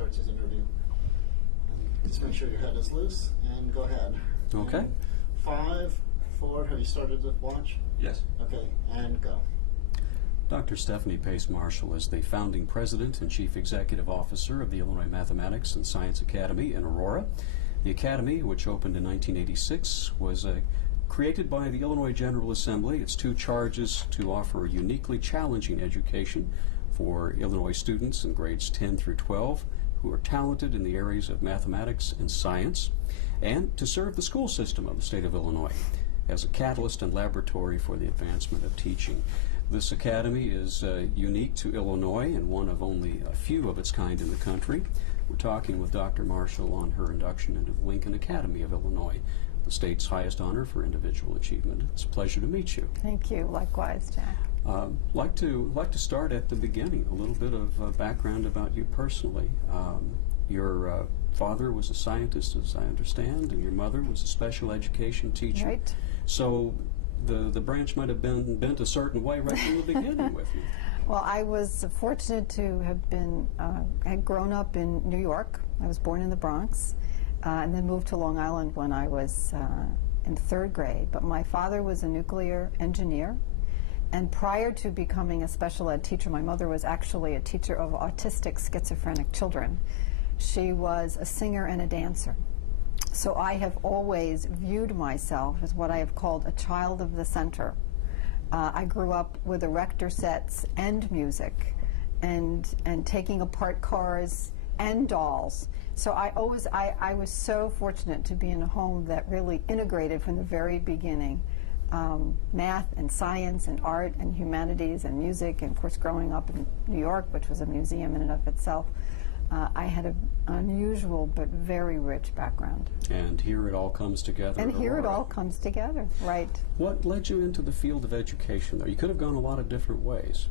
starts his interview. And just make sure your head is loose, and go ahead. Okay. And 5, 4, have you started to watch? Yes. Okay, and go. Dr. Stepanie Pace Marshall is the founding president and chief executive officer of the Illinois Mathematics and Science Academy in Aurora. The academy, which opened in 1986, was created by the Illinois General Assembly. Its two charges to offer a uniquely challenging education for Illinois students in grades 10 through 12 who are talented in the areas of mathematics and science, and to serve the school system of the state of Illinois as a catalyst and laboratory for the advancement of teaching. This academy is unique to Illinois and one of only a few of its kind in the country. We're talking with Dr. Marshall on her induction into the Lincoln Academy of Illinois, the state's highest honor for individual achievement. It's a pleasure to meet you. Thank you. Likewise, Jack. Like to start at the beginning, a little bit of background about you personally. Your father was a scientist, as I understand, and your mother was a special education teacher. Right. So the branch might have been bent a certain way right from the beginning with you. Well, I was fortunate to have been, had grown up in New York. I was born in the Bronx, and then moved to Long Island when I was in 3rd grade. But my father was a nuclear engineer, and prior to becoming a special ed teacher, my mother was actually a teacher of autistic schizophrenic children. She was a singer and a dancer. So I have always viewed myself as what I have called a child of the center. I grew up with erector sets and music, and taking apart cars and dolls. So I was so fortunate to be in a home that really integrated from the very beginning math and science and art and humanities and music. And of course, growing up in New York, which was a museum in and of itself, I had an unusual but very rich background. And here it all comes together. And here it all comes together, right. What led you into the field of education, though? You could have gone a lot of different ways.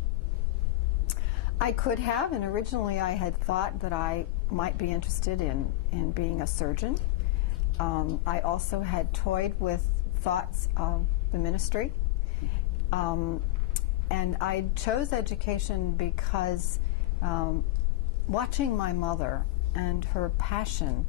I could have, and originally I had thought that I might be interested in being a surgeon. I also had toyed with thoughts of the ministry. And I chose education because watching my mother and her passion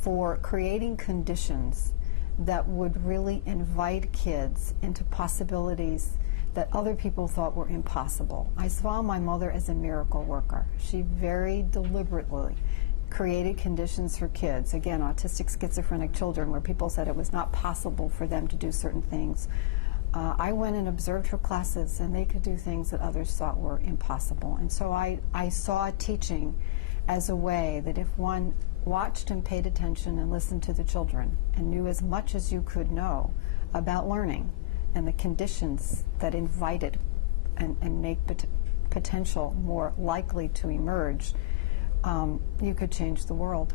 for creating conditions that would really invite kids into possibilities that other people thought were impossible. I saw my mother as a miracle worker. She very deliberately created conditions for kids, again, autistic schizophrenic children, where people said it was not possible for them to do certain things. I went and observed her classes, and they could do things that others thought were impossible. And so I saw teaching as a way that if one watched and paid attention and listened to the children and knew as much as you could know about learning and the conditions that invited and make potential more likely to emerge, you could change the world.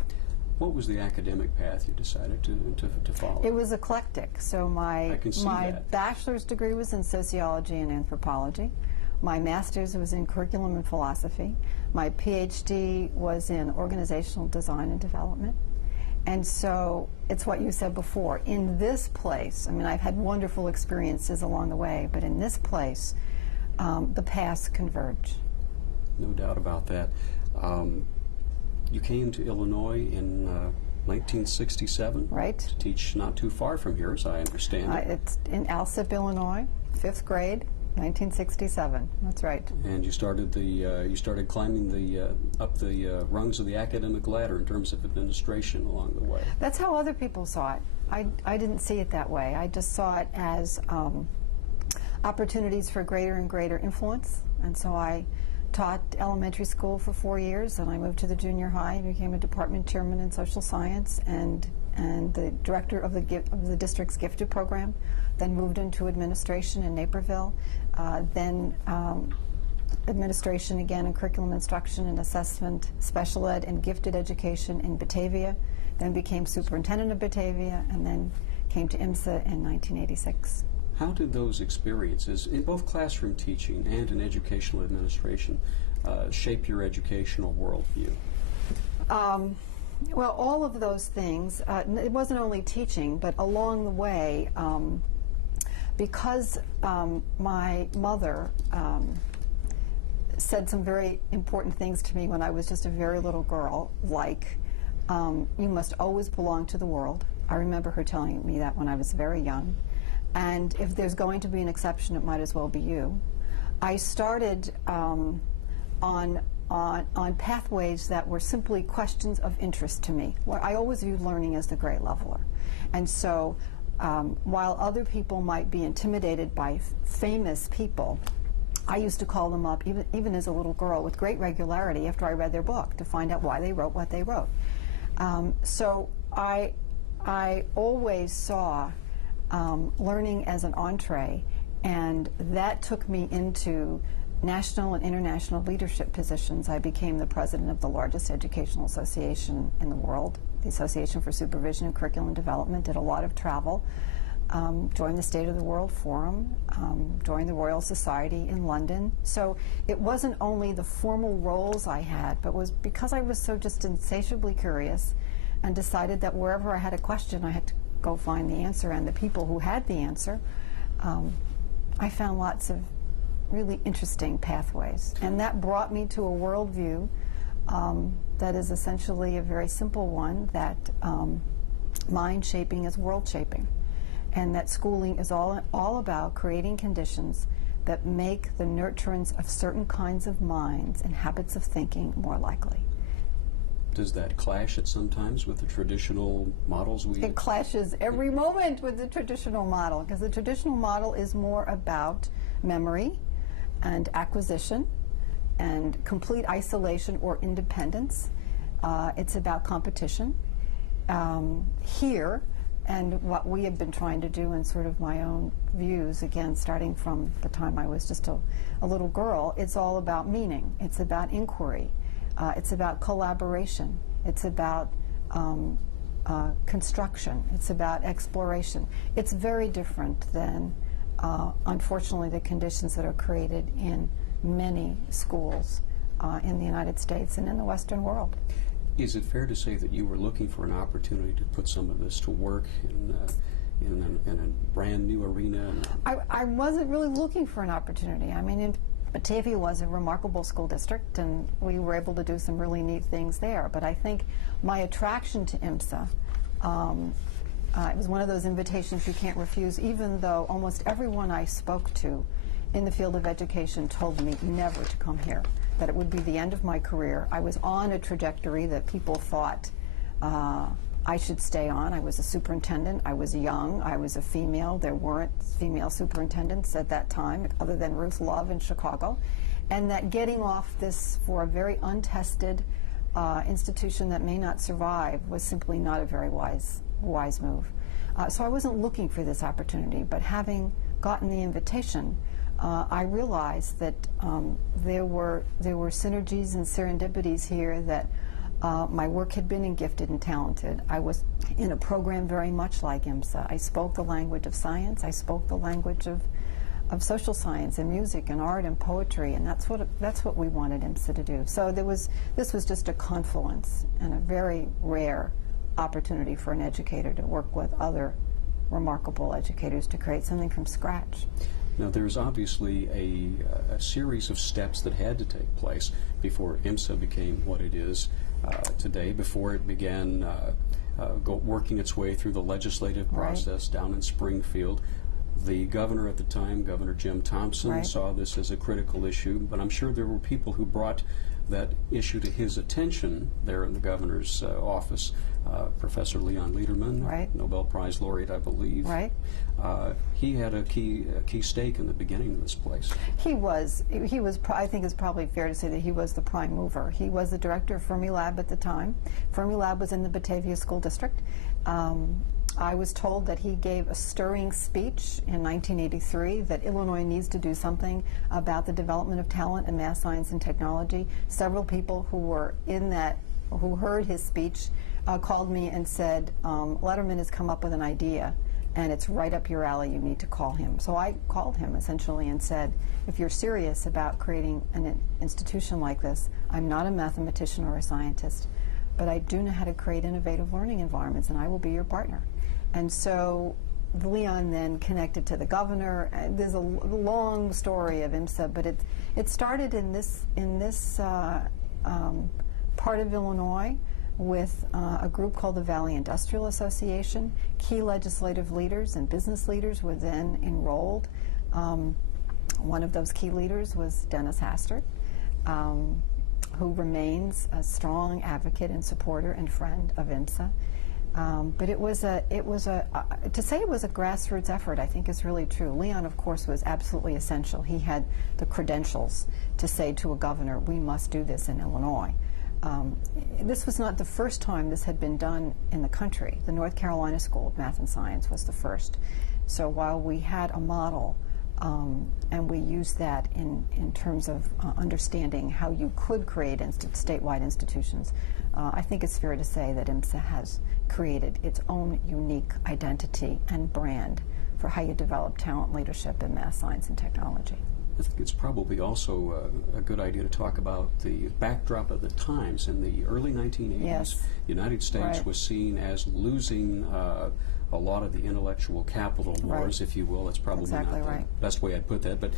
What was the academic path you decided to follow? It was eclectic. So my bachelor's degree was in sociology and anthropology. My master's was in curriculum and philosophy. My PhD was in organizational design and development. And so it's what you said before. In this place, I mean, I've had wonderful experiences along the way, but in this place, the paths converge. No doubt about that. You came to Illinois in 1967, right? To teach not too far from here, as I understand it. It's in Alsip, Illinois, 5th grade, 1967. That's right. And you started climbing up the rungs of the academic ladder in terms of administration along the way. That's how other people saw it. I didn't see it that way. I just saw it as opportunities for greater and greater influence, and so I taught elementary school for 4 years, and I moved to the junior high and became a department chairman in social science and the director of the district's gifted program, then moved into administration in Naperville, then administration again in curriculum instruction and assessment, special ed and gifted education in Batavia, then became superintendent of Batavia, and then came to IMSA in 1986. How did those experiences, in both classroom teaching and in educational administration, shape your educational worldview? Well, all of those things. It wasn't only teaching, but along the way, because my mother said some very important things to me when I was just a very little girl, like, you must always belong to the world. I remember her telling me that when I was very young. And if there's going to be an exception, it might as well be you. I started on pathways that were simply questions of interest to me. Where I always viewed learning as the great leveler. And so while other people might be intimidated by famous people, I used to call them up, even as a little girl, with great regularity after I read their book to find out why they wrote what they wrote. So I always saw learning as an entree, and that took me into national and international leadership positions. I became the president of the largest educational association in the world, the Association for Supervision and Curriculum Development, did a lot of travel, joined the State of the World Forum, joined the Royal Society in London. So it wasn't only the formal roles I had, but was because I was so just insatiably curious and decided that wherever I had a question, I had to go find the answer, and the people who had the answer, I found lots of really interesting pathways. And that brought me to a worldview that is essentially a very simple one, that mind shaping is world shaping, and that schooling is all about creating conditions that make the nurturance of certain kinds of minds and habits of thinking more likely. Does that clash at sometimes with the traditional models we... It clashes every moment with the traditional model, because the traditional model is more about memory and acquisition and complete isolation or independence. It's about competition. Here, and what we have been trying to do in sort of my own views, again, starting from the time I was just a little girl, it's all about meaning. It's about inquiry. It's about collaboration. It's about construction. It's about exploration. It's very different than, unfortunately, the conditions that are created in many schools in the United States and in the Western world. Is it fair to say that you were looking for an opportunity to put some of this to work in a brand new arena? I wasn't really looking for an opportunity. I mean, Batavia was a remarkable school district, and we were able to do some really neat things there. But I think my attraction to IMSA, it was one of those invitations you can't refuse, even though almost everyone I spoke to in the field of education told me never to come here, that it would be the end of my career. I was on a trajectory that people thought I should stay on. I was a superintendent. I was young. I was a female. There weren't female superintendents at that time, other than Ruth Love in Chicago. And that getting off this for a very untested institution that may not survive was simply not a very wise move. So I wasn't looking for this opportunity, but having gotten the invitation, I realized that there were synergies and serendipities here, that my work had been gifted and talented. I was in a program very much like IMSA. I spoke the language of science. I spoke the language of social science and music and art and poetry, and that's what we wanted IMSA to do. So this was just a confluence and a very rare opportunity for an educator to work with other remarkable educators to create something from scratch. Now, there's obviously a series of steps that had to take place before IMSA became what it is today, before it began working its way through the legislative process down in Springfield. The governor at the time, Governor Jim Thompson, saw this as a critical issue, but I'm sure there were people who brought that issue to his attention there in the governor's office. Professor Leon Lederman, Nobel Prize laureate, I believe. He had a key stake in the beginning of this place. He was. I think it's probably fair to say that he was the prime mover. He was the director of Fermilab at the time. Fermilab was in the Batavia School District. I was told that he gave a stirring speech in 1983 that Illinois needs to do something about the development of talent in math, science, and technology. Several people who were in that, who heard his speech, called me and said, Letterman has come up with an idea, and it's right up your alley. You need to call him. So I called him essentially and said, if you're serious about creating an institution like this, I'm not a mathematician or a scientist, but I do know how to create innovative learning environments, and I will be your partner. And so Leon then connected to the governor. There's a long story of IMSA, but it started in this part of Illinois with a group called the Valley Industrial Association. Key legislative leaders and business leaders were then enrolled. One of those key leaders was Dennis Hastert, who remains a strong advocate and supporter and friend of IMSA. But to say it was a grassroots effort, I think is really true. Leon, of course, was absolutely essential. He had the credentials to say to a governor, we must do this in Illinois. This was not the first time this had been done in the country. The North Carolina School of Math and Science was the first. So while we had a model, and we used that in terms of understanding how you could create statewide institutions, I think it's fair to say that IMSA has created its own unique identity and brand for how you develop talent leadership in math, science, and technology. I think it's probably also a good idea to talk about the backdrop of the times. In the early 1980s, Yes. the United States Right. was seen as losing a lot of the intellectual capital wars, Right. if you will. That's probably Exactly not the right. best way I'd put that, but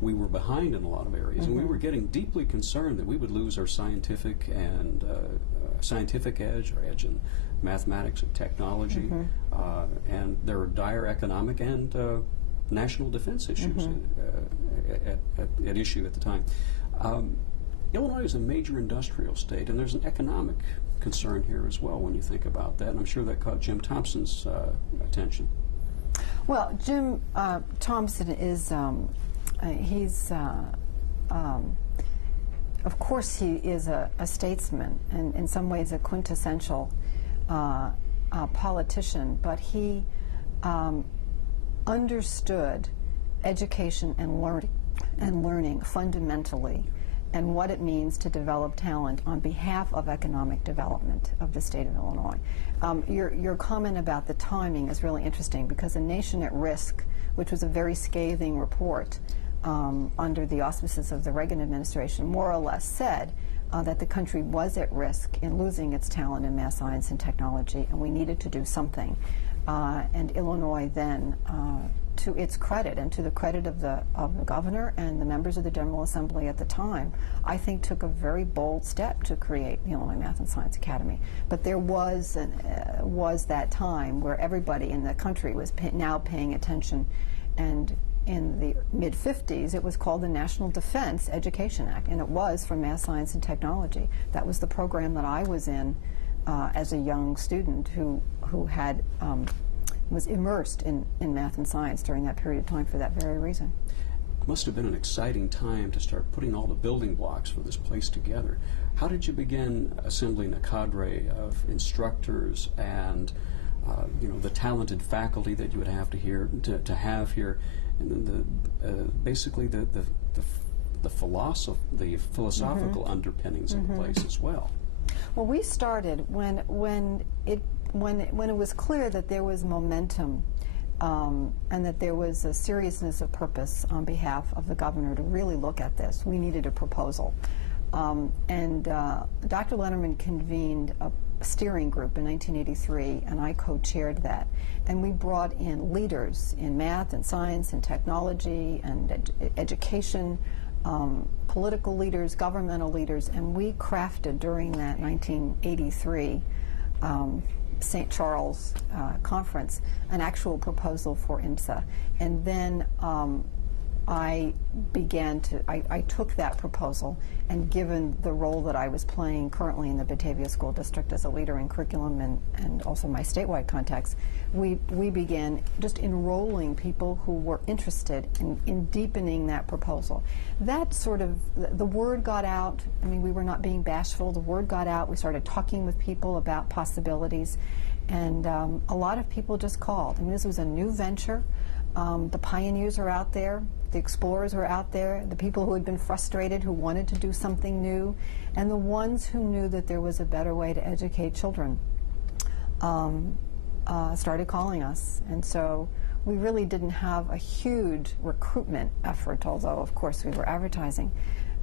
we were behind in a lot of areas, and we were getting deeply concerned that we would lose our scientific and scientific edge, or edge in mathematics and technology, and there were dire economic and national defense issues at issue at the time. Illinois is a major industrial state, and there's an economic concern here as well when you think about that, and I'm sure that caught Jim Thompson's attention. Well, Jim Thompson is, of course he is a statesman, and in some ways a quintessential politician, but he understood education and learning fundamentally, and what it means to develop talent on behalf of economic development of the state of Illinois. Your comment about the timing is really interesting, because A Nation at Risk, which was a very scathing report under the auspices of the Reagan administration, more or less said that the country was at risk in losing its talent in math, science, and technology, and we needed to do something. And Illinois then, to its credit and to the credit of the governor and the members of the General Assembly at the time, I think took a very bold step to create the Illinois Math and Science Academy. But there was that time where everybody in the country was now paying attention, and in the mid-50s it was called the National Defense Education Act, and it was for math, science, and technology. That was the program that I was in as a young student who had was immersed in math and science during that period of time for that very reason. It must have been an exciting time to start putting all the building blocks for this place together. How did you begin assembling a cadre of instructors and the talented faculty that you would have to have here, and then basically the philosophical underpinnings of the place as well? Well, we started when it was clear that there was momentum and that there was a seriousness of purpose on behalf of the governor to really look at this. We needed a proposal. And Dr. Letterman convened a steering group in 1983, and I co-chaired that. And we brought in leaders in math and science and technology and education, political leaders, governmental leaders, and we crafted during that 1983 St. Charles conference an actual proposal for IMSA. And then I took that proposal, and given the role that I was playing currently in the Batavia School District as a leader in curriculum and also my statewide contacts, we began just enrolling people who were interested in deepening that proposal. That sort of, the word got out. I mean, we were not being bashful. The word got out. We started talking with people about possibilities, and a lot of people just called. I mean, this was a new venture. The pioneers are out there, the explorers are out there, the people who had been frustrated, who wanted to do something new, and the ones who knew that there was a better way to educate children started calling us. And so we really didn't have a huge recruitment effort, although of course we were advertising.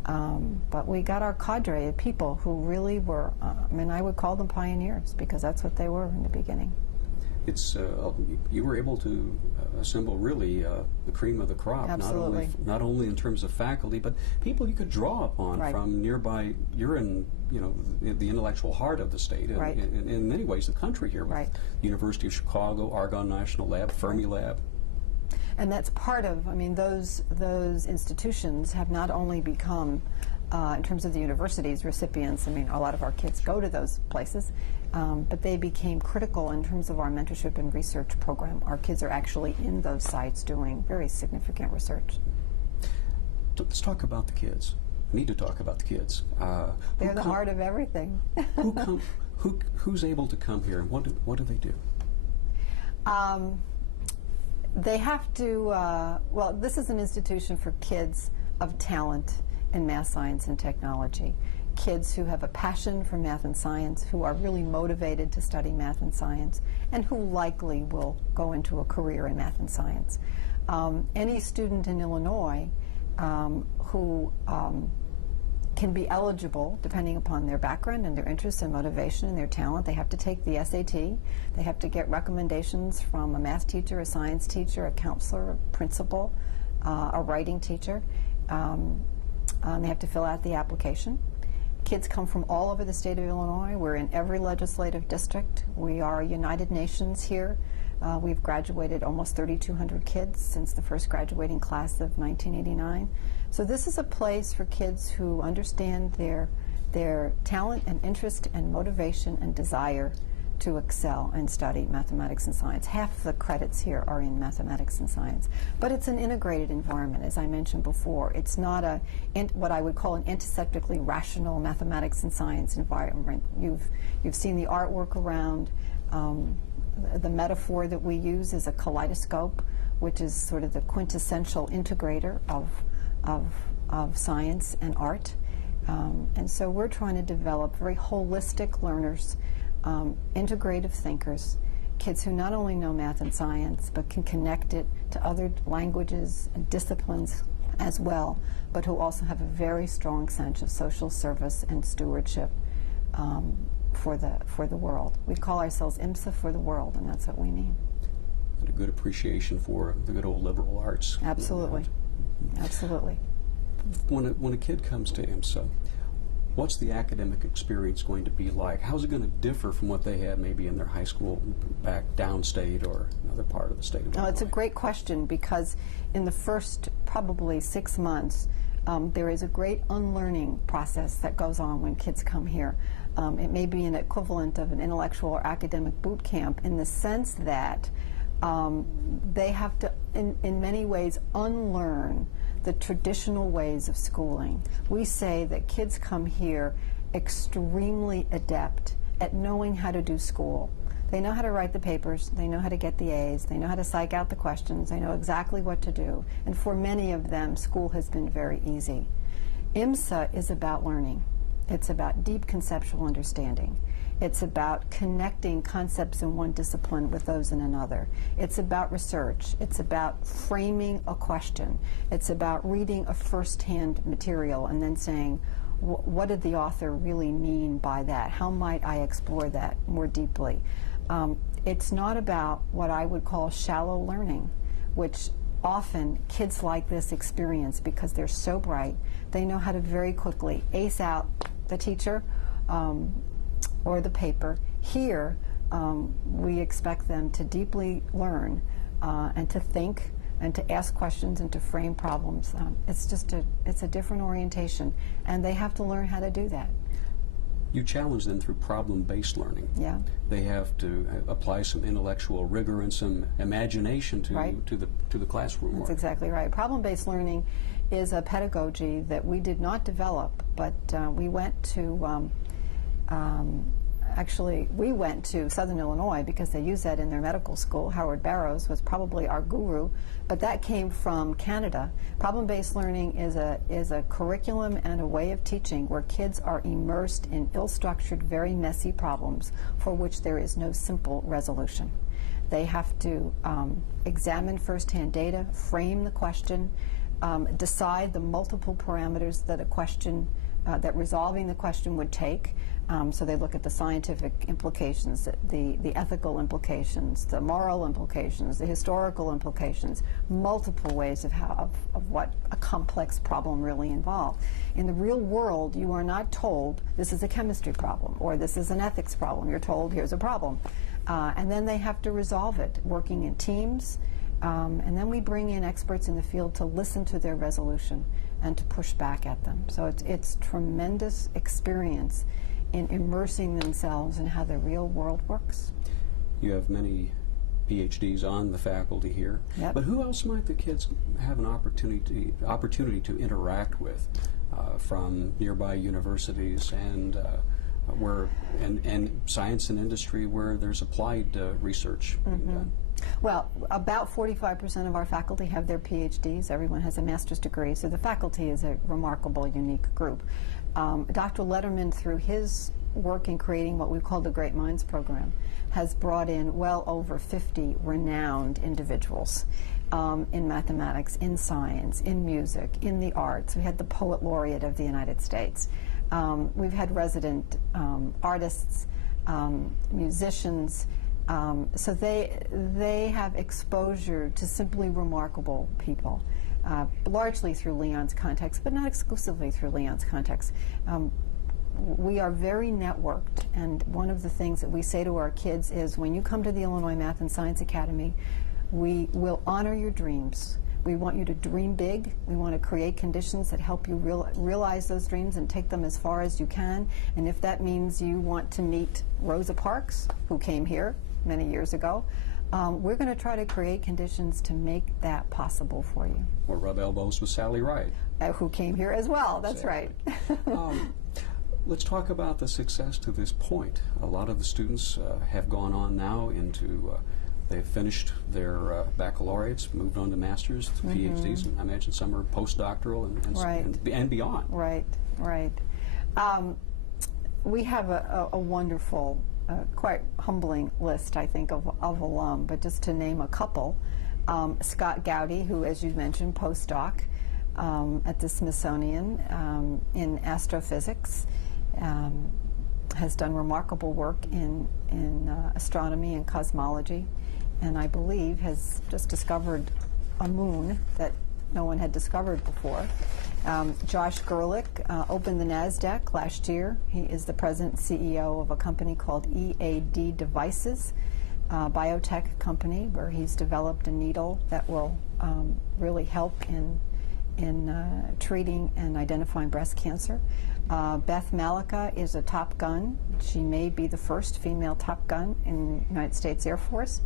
But we got our cadre of people who really were, I mean, I would call them pioneers, because that's what they were in the beginning. it's you were able to assemble really the cream of the crop. Absolutely. Not only in terms of faculty, but people you could draw upon Right. from nearby. You're in the intellectual heart of the state, and Right. in many ways the country here. With Right. the University of Chicago, Argonne National Lab, Fermi Lab. And that's part of, I mean, those institutions have not only become, in terms of the university's recipients, I mean, a lot of our kids go to those places, but they became critical in terms of our mentorship and research program. Our kids are actually in those sites doing very significant research. Let's talk about the kids. We need to talk about the kids. They're the heart of everything. Who's able to come here, and what do they do? They have to, well, this is an institution for kids of talent in math, science, and technology. Kids who have a passion for math and science, who are really motivated to study math and science, and who likely will go into a career in math and science. Any student in Illinois who can be eligible, depending upon their background and their interests and motivation and their talent. They have to take the SAT. They have to get recommendations from a math teacher, a science teacher, a counselor, a principal, a writing teacher. They have to fill out the application. Kids come from all over the state of Illinois. We're in every legislative district. We are United Nations here. We've graduated almost 3,200 kids since the first graduating class of 1989. So this is a place for kids who understand their talent and interest and motivation and desire to excel and study mathematics and science. Half the credits here are in mathematics and science. But it's an integrated environment, as I mentioned before. It's not what I would call an intersectically rational mathematics and science environment. You've seen the artwork around. The metaphor that we use is a kaleidoscope, which is sort of the quintessential integrator of science and art. And so we're trying to develop very holistic learners, integrative thinkers, kids who not only know math and science, but can connect it to other languages and disciplines as well, but who also have a very strong sense of social service and stewardship for the world. We call ourselves IMSA for the world, and that's what we mean. And a good appreciation for the good old liberal arts. Absolutely. Absolutely. When a kid comes to IMSA, what's the academic experience going to be like? How's it going to differ from what they had maybe in their high school back downstate or another part of the state of Illinois? It's a great question, because in the first probably 6 months, there is a great unlearning process that goes on when kids come here. It may be an equivalent of an intellectual or academic boot camp in the sense that they have to, in many ways, unlearn the traditional ways of schooling. We say that kids come here extremely adept at knowing how to do school. They know how to write the papers, they know how to get the A's, they know how to psych out the questions, they know exactly what to do. And for many of them, school has been very easy. IMSA is about learning. It's about deep conceptual understanding. It's about connecting concepts in one discipline with those in another. It's about research. It's about framing a question. It's about reading a first-hand material and then saying, what did the author really mean by that? How might I explore that more deeply? It's not about what I would call shallow learning, which often kids like this experience because they're so bright. They know how to very quickly ace out the teacher or the paper. Here, we expect them to deeply learn and to think and to ask questions and to frame problems. It's a different orientation, and they have to learn how to do that. You challenge them through problem-based learning. Yeah. They have to apply some intellectual rigor and some imagination to Right. to the classroom That's work. exactly right. Problem-based learning is a pedagogy that we did not develop, but we went to actually, we went to Southern Illinois because they use that in their medical school. Howard Barrows was probably our guru, but that came from Canada. Problem-based learning is a curriculum and a way of teaching where kids are immersed in ill-structured, very messy problems for which there is no simple resolution. They have to examine first-hand data, frame the question, decide the multiple parameters that a question that resolving the question would take, So they look at the scientific implications, the ethical implications, the moral implications, the historical implications, multiple ways of what a complex problem really involves. In the real world, you are not told this is a chemistry problem or this is an ethics problem. You're told here's a problem. And then they have to resolve it, working in teams. And then we bring in experts in the field to listen to their resolution and to push back at them. So it's tremendous experience in immersing themselves in how the real world works. You have many PhDs on the faculty here, Yep. but who else might the kids have an opportunity to interact with from nearby universities and and science and industry where there's applied research being done? Well, about 45% of our faculty have their PhDs. Everyone has a master's degree, so the faculty is a remarkable, unique group. Dr. Letterman, through his work in creating what we call the Great Minds Program, has brought in well over 50 renowned individuals in mathematics, in science, in music, in the arts. We had the Poet Laureate of the United States. We've had resident artists, musicians, so they have exposure to simply remarkable people, largely through Leon's context, but not exclusively through Leon's context. We are very networked, and one of the things that we say to our kids is, when you come to the Illinois Math and Science Academy, we will honor your dreams. We want you to dream big. We want to create conditions that help you realize those dreams and take them as far as you can. And if that means you want to meet Rosa Parks, who came here many years ago, we're going to try to create conditions to make that possible for you. Or rub elbows with Sally Wright. Who came here as well, that's Exactly. right. Let's talk about the success to this point. A lot of the students have gone on now into, they've finished their baccalaureates, moved on to masters, PhDs, and I imagine some are postdoctoral Right. and beyond. Right, right. We have a wonderful, quite humbling list, I think, of alum, but just to name a couple. Scott Gowdy, who, as you mentioned, postdoc at the Smithsonian in astrophysics, has done remarkable work in astronomy and cosmology, and I believe has just discovered a moon that no one had discovered before. Josh Gerlich opened the NASDAQ last year. He is the president and CEO of a company called EAD Devices, biotech company, where he's developed a needle that will really help in treating and identifying breast cancer. Beth Malika is a Top Gun. She may be the first female Top Gun in the United States Air Force.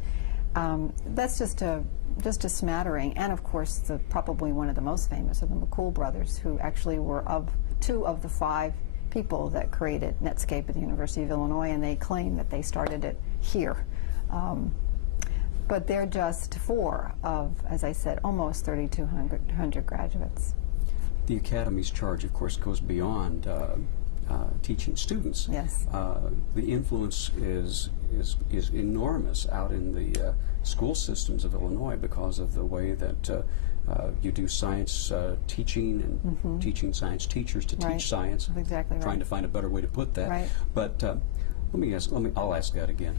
That's just a smattering, and of course probably one of the most famous of the McCool brothers, who actually were two of the 5 people that created Netscape at the University of Illinois, and they claim that they started it here. But they're just 4 of, as I said, almost 3,200 graduates. The Academy's charge, of course, goes beyond teaching students. Yes. The influence is enormous out in the school systems of Illinois because of the way that you do science teaching and teaching science teachers to Right. teach science. That's exactly right. Trying to find a better way to put that. Right. But I'll ask that again.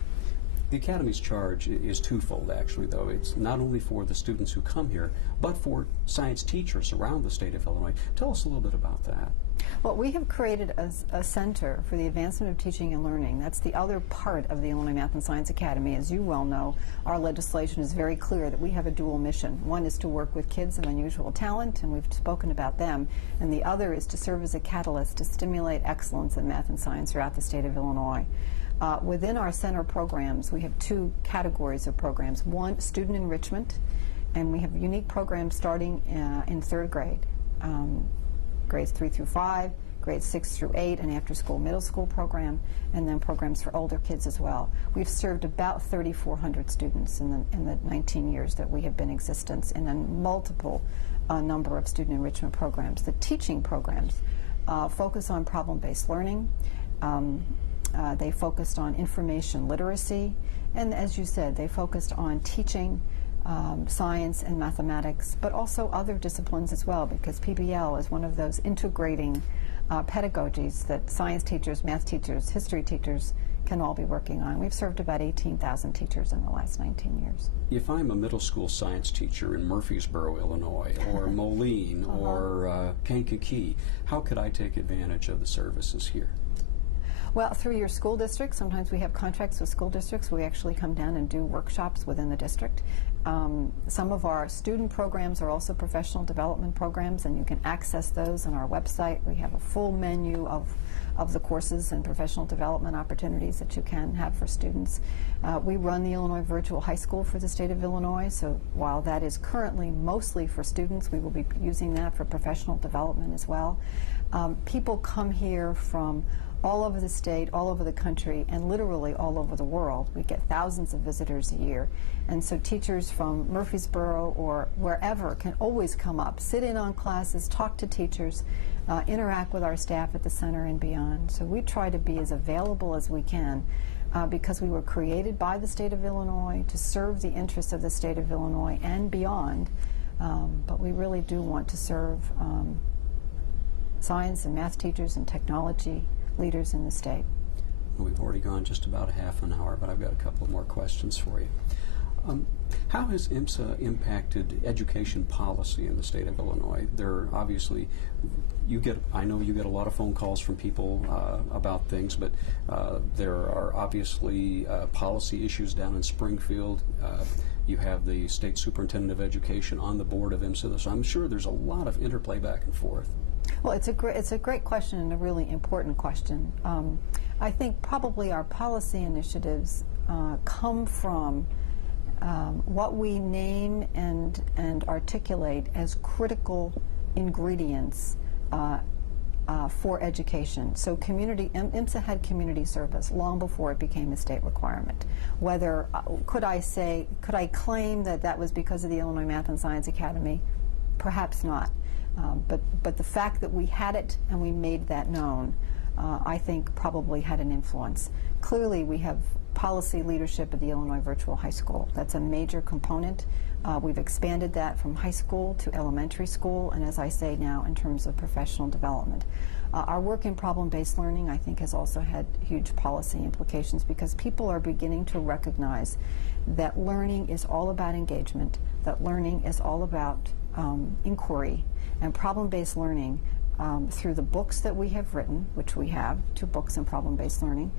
The Academy's charge is twofold, actually, though. It's not only for the students who come here, but for science teachers around the state of Illinois. Tell us a little bit about that. Well, we have created a center for the advancement of teaching and learning. That's the other part of the Illinois Math and Science Academy. As you well know, our legislation is very clear that we have a dual mission. One is to work with kids of unusual talent, and we've spoken about them, and the other is to serve as a catalyst to stimulate excellence in math and science throughout the state of Illinois. Within our center programs, we have 2 categories of programs. One, student enrichment, and we have unique programs starting in 3rd grade, grades 3 through 5, grades 6 through 8, an after-school middle school program, and then programs for older kids as well. We've served about 3,400 students in the 19 years that we have been in existence, in a multiple number of student enrichment programs. The teaching programs focus on problem-based learning. They focused on information literacy, and as you said, they focused on teaching science and mathematics, but also other disciplines as well, because PBL is one of those integrating pedagogies that science teachers, math teachers, history teachers can all be working on. We've served about 18,000 teachers in the last 19 years. If I'm a middle school science teacher in Murfreesboro, Illinois, or Moline, or Kankakee, how could I take advantage of the services here? Well, through your school district. Sometimes we have contracts with school districts. We actually come down and do workshops within the district. Some of our student programs are also professional development programs, and you can access those on our website. We have a full menu of the courses and professional development opportunities that you can have for students. We run the Illinois Virtual High School for the state of Illinois, so while that is currently mostly for students, we will be using that for professional development as well. People come here from all over the state, all over the country, and literally all over the world. We get thousands of visitors a year. And so teachers from Murfreesboro or wherever can always come up, sit in on classes, talk to teachers, interact with our staff at the center and beyond. So we try to be as available as we can because we were created by the state of Illinois to serve the interests of the state of Illinois and beyond. But we really do want to serve science and math teachers and technology leaders in the state. We've already gone just about a half an hour, but I've got a couple more questions for you. How has IMSA impacted education policy in the state of Illinois? There obviously, I know you get a lot of phone calls from people about things, but there are obviously policy issues down in Springfield. You have the state superintendent of education on the board of IMSA, so I'm sure there's a lot of interplay back and forth. Well, it's a great question and a really important question. I think probably our policy initiatives come from what we name and articulate as critical ingredients for education. So IMSA had community service long before it became a state requirement. Whether, could I claim that that was because of the Illinois Math and Science Academy? Perhaps not. But the fact that we had it and we made that known, I think probably had an influence. Clearly, we have policy leadership at the Illinois Virtual High School. That's a major component. We've expanded that from high school to elementary school, and as I say now, in terms of professional development. Our work in problem-based learning, I think, has also had huge policy implications because people are beginning to recognize that learning is all about engagement, that learning is all about inquiry, and problem-based learning through the books that we have written, which we have, 2 books in problem-based learning,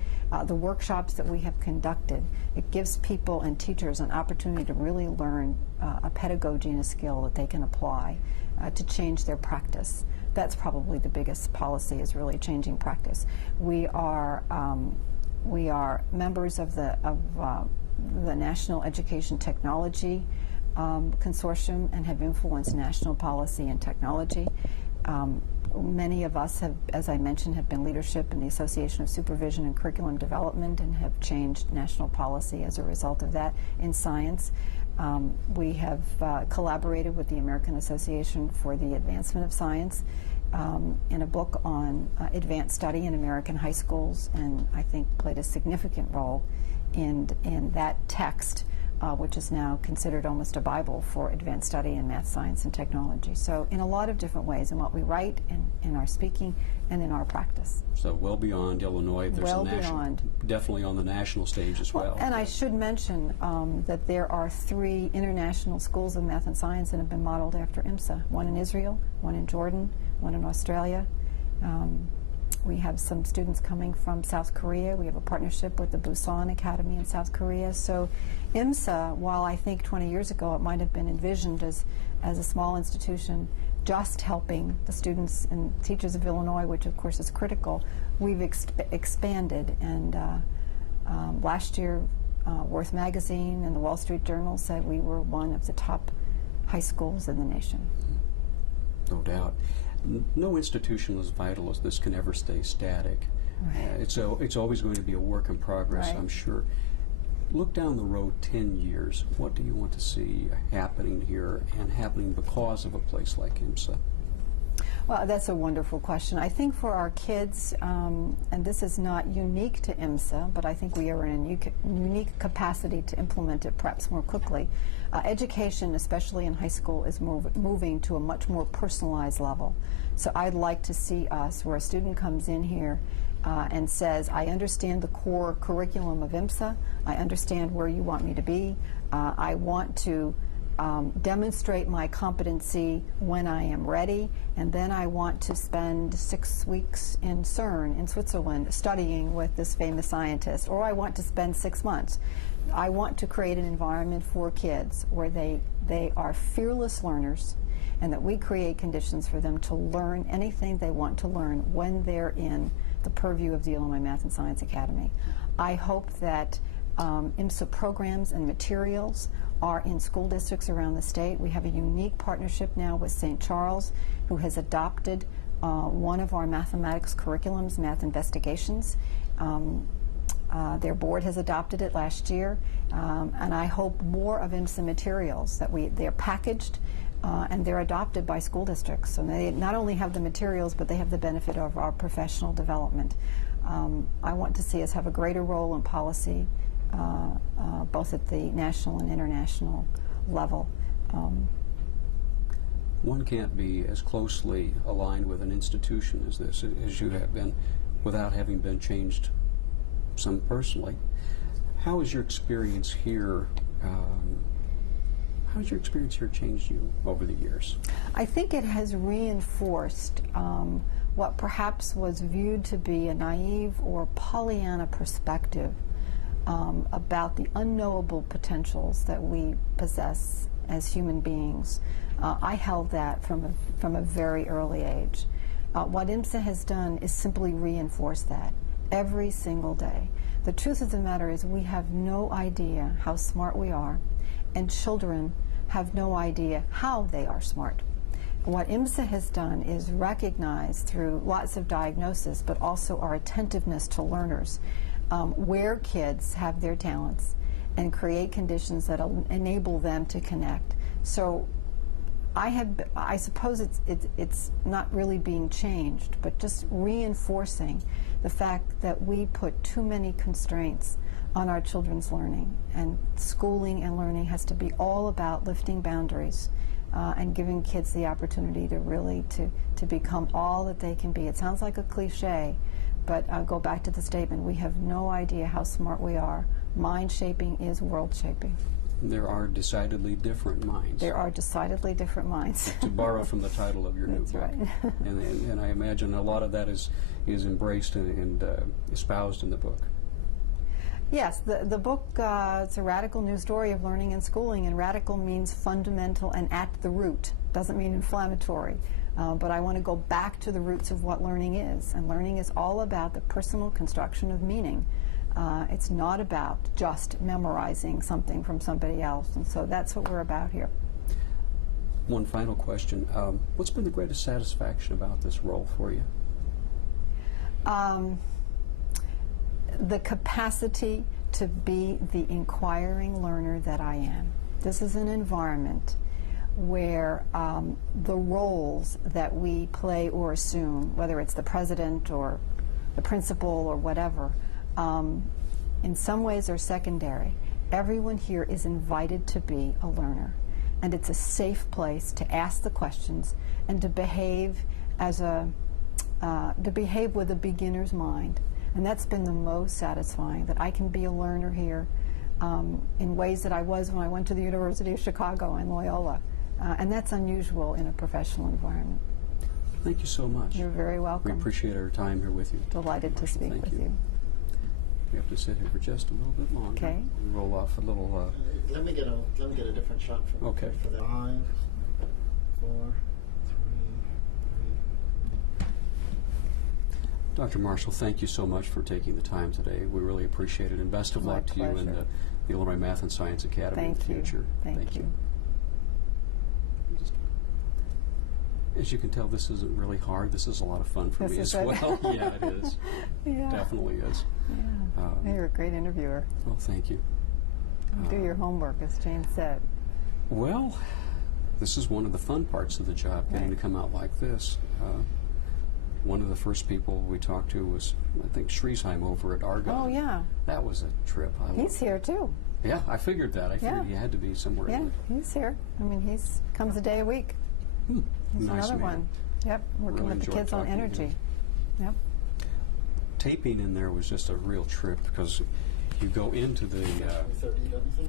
the workshops that we have conducted. It gives people and teachers an opportunity to really learn a pedagogy and a skill that they can apply to change their practice. That's probably the biggest policy, is really changing practice. We are members of the National Education Technology Consortium and have influenced national policy and technology. Many of us have, as I mentioned, have been leadership in the Association of Supervision and Curriculum Development and have changed national policy as a result of that in science. We have collaborated with the American Association for the Advancement of Science in a book on advanced study in American high schools, and I think played a significant role in that text, which is now considered almost a Bible for advanced study in math, science, and technology. So in a lot of different ways, in what we write, in our speaking, and in our practice. So well beyond Illinois, there's well a national, beyond. Definitely on the national stage as well. And I should mention that there are 3 international schools of math and science that have been modeled after IMSA, one in Israel, one in Jordan, one in Australia. We have some students coming from South Korea. We have a partnership with the Busan Academy in South Korea. So IMSA, while I think 20 years ago it might have been envisioned as a small institution just helping the students and teachers of Illinois, which of course is critical, we've expanded. And last year, Worth Magazine and the Wall Street Journal said we were one of the top high schools in the nation. No doubt. No institution as vital as this can ever stay static. Right. It's always going to be a work in progress, Right. I'm sure. Look down the road 10 years. What do you want to see happening here and happening because of a place like IMSA? Well, that's a wonderful question. I think for our kids, and this is not unique to IMSA, but I think we are in a unique capacity to implement it perhaps more quickly. Education, especially in high school, is moving to a much more personalized level. So I'd like to see us, where a student comes in here and says, I understand the core curriculum of IMSA, I understand where you want me to be, I want to demonstrate my competency when I am ready, and then I want to spend 6 weeks in CERN in Switzerland studying with this famous scientist, or I want to spend 6 months. I want to create an environment for kids where they are fearless learners, and that we create conditions for them to learn anything they want to learn when they're in the purview of the Illinois Math and Science Academy. I hope that IMSA programs and materials are in school districts around the state. We have a unique partnership now with St. Charles, who has adopted one of our mathematics curriculums, Math Investigations. Their board has adopted it last year, and I hope more of IMSA materials, that they're packaged and they're adopted by school districts. So they not only have the materials, but they have the benefit of our professional development. I want to see us have a greater role in policy, both at the national and international level. One can't be as closely aligned with an institution as this, as you have been, without having been changed some personally. How has your experience here changed you over the years? I think it has reinforced what perhaps was viewed to be a naive or Pollyanna perspective about the unknowable potentials that we possess as human beings. I held that from a very early age. What IMSA has done is simply reinforce that every single day. The truth of the matter is we have no idea how smart we are, and children have no idea how they are smart. What IMSA has done is recognize through lots of diagnosis, but also our attentiveness to learners, where kids have their talents, and create conditions that enable them to connect. So I suppose it's not really being changed, but just reinforcing the fact that we put too many constraints on our children's learning, and schooling and learning has to be all about lifting boundaries and giving kids the opportunity to really to become all that they can be. It sounds like a cliche, but I'll go back to the statement, we have no idea how smart we are. Mind shaping is world shaping. There are decidedly different minds. There are decidedly different minds. To borrow from the title of your new book. That's right. and I imagine a lot of that is embraced and espoused in the book. Yes, the book, it's a radical new story of learning and schooling, and radical means fundamental and at the root. Doesn't mean inflammatory. But I want to go back to the roots of what learning is, and learning is all about the personal construction of meaning. It's not about just memorizing something from somebody else, and so that's what we're about here. One final question. What's been the greatest satisfaction about this role for you? The capacity to be the inquiring learner that I am. This is an environment where the roles that we play or assume, whether it's the president or the principal or whatever, in some ways are secondary. Everyone here is invited to be a learner, and it's a safe place to ask the questions and to behave with a beginner's mind. And that's been the most satisfying, that I can be a learner here in ways that I was when I went to the University of Chicago and Loyola. And that's unusual in a professional environment. Thank you so much. You're very welcome. We appreciate our time here with you. Delighted to speak with you. We have to sit here for just a little bit longer. Okay. And roll off a little. Let me get a different shot for Okay. for the 5, 4, 3. Dr. Marshall, thank you so much for taking the time today. We really appreciate it, and best of My luck to you and pleasure. the Illinois Math and Science Academy in the Thank you. future. Thank you. As you can tell, this isn't really hard. This is a lot of fun for This me is as it? well. Yeah, it is. Yeah. Definitely is. Yeah. You're a great interviewer. Well, thank you. Do your homework, as Jane said. Well, this is one of the fun parts of the job, getting Right. to come out like this. One of the first people we talked to was, I think, Schriesheim over at Argonne. Oh, yeah. That was a trip. He's here, too. Yeah, I figured that. I figured Yeah. he had to be somewhere. Yeah, he's here. I mean, he's comes a day a week. Hmm. He's Nice another man. one. Yep, working Really with the enjoyed kids on talking to energy. him. Yep. Taping in there was just a real trip because you go into the Eat anything?